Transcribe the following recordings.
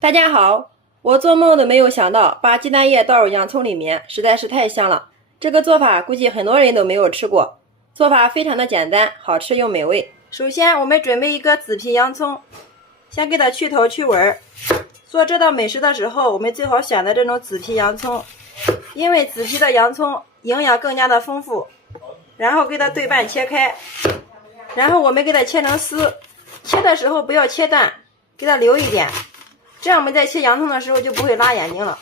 大家好，我做梦都没有想到把鸡蛋液倒入洋葱里面，实在是太香了。这个做法估计很多人都没有吃过，做法非常的简单，好吃又美味。首先我们准备一个紫皮洋葱，先给它去头去尾。做这道美食的时候，我们最好选择这种紫皮洋葱，因为紫皮的洋葱营养更加的丰富。然后给它对半切开，然后我们给它切成丝，切的时候不要切断，给它留一点。这样我们在切洋葱的时候就不会辣眼睛了。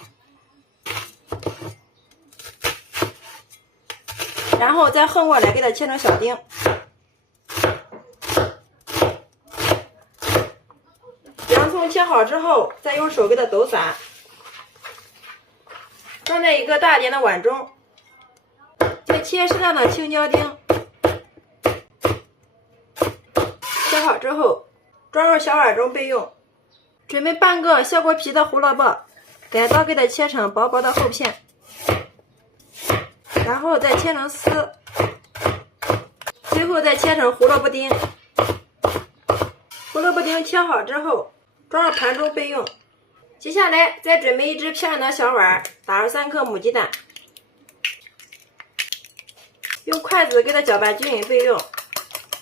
然后再横过来给它切成小丁。洋葱切好之后，再用手给它抖散，装在一个大点的碗中，再切适量的青椒丁。切好之后，装入小碗中备用。准备半个削过皮的胡萝卜，改刀给它切成薄薄的厚片，然后再切成丝，最后再切成胡萝卜丁。胡萝卜丁切好之后，装入盘中备用。接下来再准备一只漂亮的小碗，打入3颗母鸡蛋，用筷子给它搅拌均匀备用。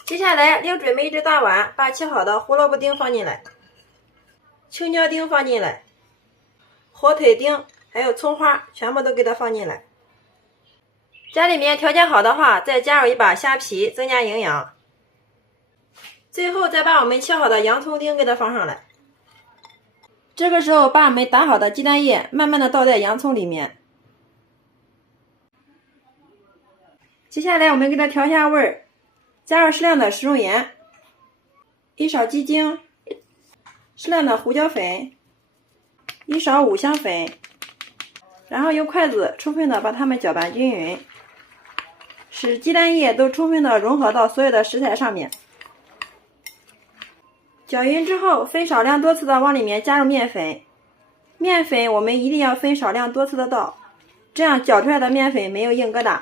接下来另准备一只大碗，把切好的胡萝卜丁放进来，青椒丁放进来，火腿丁还有葱花全部都给它放进来。家里面条件好的话，再加入一把虾皮增加营养。最后再把我们切好的洋葱丁给它放上来。这个时候把我们打好的鸡蛋液慢慢的倒在洋葱里面。接下来我们给它调下味儿，加入适量的食用盐，一勺鸡精，适量的胡椒粉，一勺五香粉，然后用筷子充分的把它们搅拌均匀，使鸡蛋液都充分的融合到所有的食材上面。搅匀之后，分少量多次的往里面加入面粉。面粉我们一定要分少量多次的倒，这样搅出来的面粉没有硬疙瘩。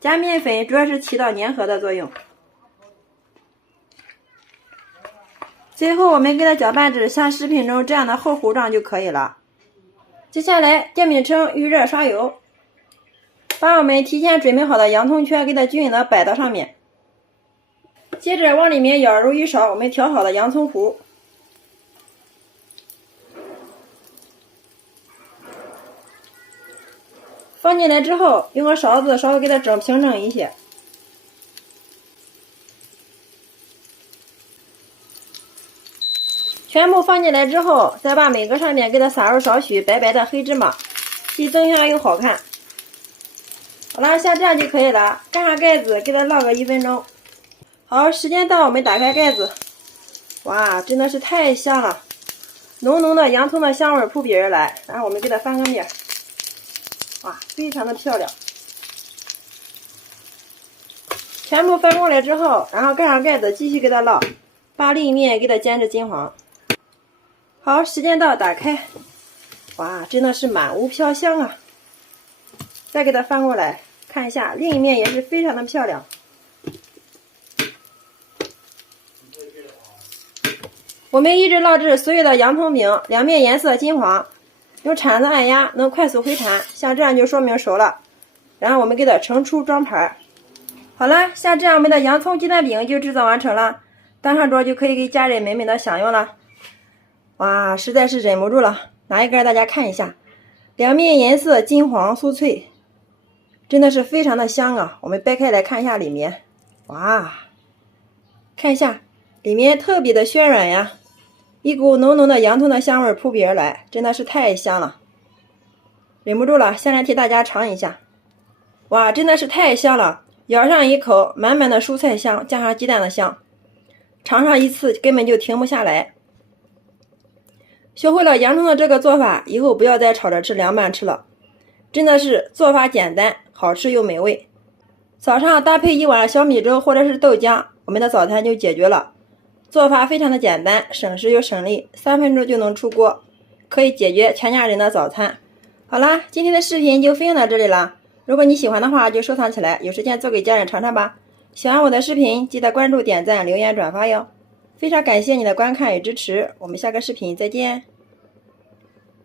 加面粉主要是起到粘合的作用。最后我们给它搅拌至像视频中这样的厚糊状就可以了。接下来电饼铛预热刷油，把我们提前准备好的洋葱圈给它均匀的摆到上面。接着往里面舀入一勺我们调好的洋葱糊，放进来之后，用个勺子稍微给它整平整一些。全部放进来之后，再把每个上面给它撒入少许白白的黑芝麻，既增香又好看。好了，像这样就可以了。盖上盖子，给它烙个1分钟。好，时间到，我们打开盖子。哇，真的是太香了，浓浓的洋葱的香味扑鼻而来。然后我们给它翻个面，哇，非常的漂亮。全部翻过来之后，然后盖上盖子，继续给它烙，把另一面给它煎至金黄。好，时间到，打开。哇，真的是满屋飘香啊！再给它翻过来，看一下另一面也是非常的漂亮。我们一直烙制所有的洋葱饼两面颜色金黄，用铲子按压能快速回弹，像这样就说明熟了。然后我们给它盛出装盘。好了，像这样我们的洋葱鸡蛋饼就制作完成了，端上桌就可以给家人美美的享用了。哇，实在是忍不住了，拿一根大家看一下，两面颜色金黄酥脆，真的是非常的香啊！我们掰开来看一下里面，哇，看一下里面特别的暄软呀，一股浓浓的洋葱的香味扑鼻而来，真的是太香了，忍不住了，先来替大家尝一下。哇，真的是太香了，咬上一口，满满的蔬菜香加上鸡蛋的香，尝上一次根本就停不下来。学会了洋葱的这个做法，以后不要再炒着吃凉拌吃了，真的是做法简单，好吃又美味。早上搭配一碗小米粥或者是豆浆，我们的早餐就解决了。做法非常的简单，省时又省力，3分钟就能出锅，可以解决全家人的早餐。好啦，今天的视频就分享到这里了。如果你喜欢的话，就收藏起来，有时间做给家人尝尝吧。喜欢我的视频，记得关注、点赞、留言、转发哟。非常感谢你的观看与支持，我们下个视频再见。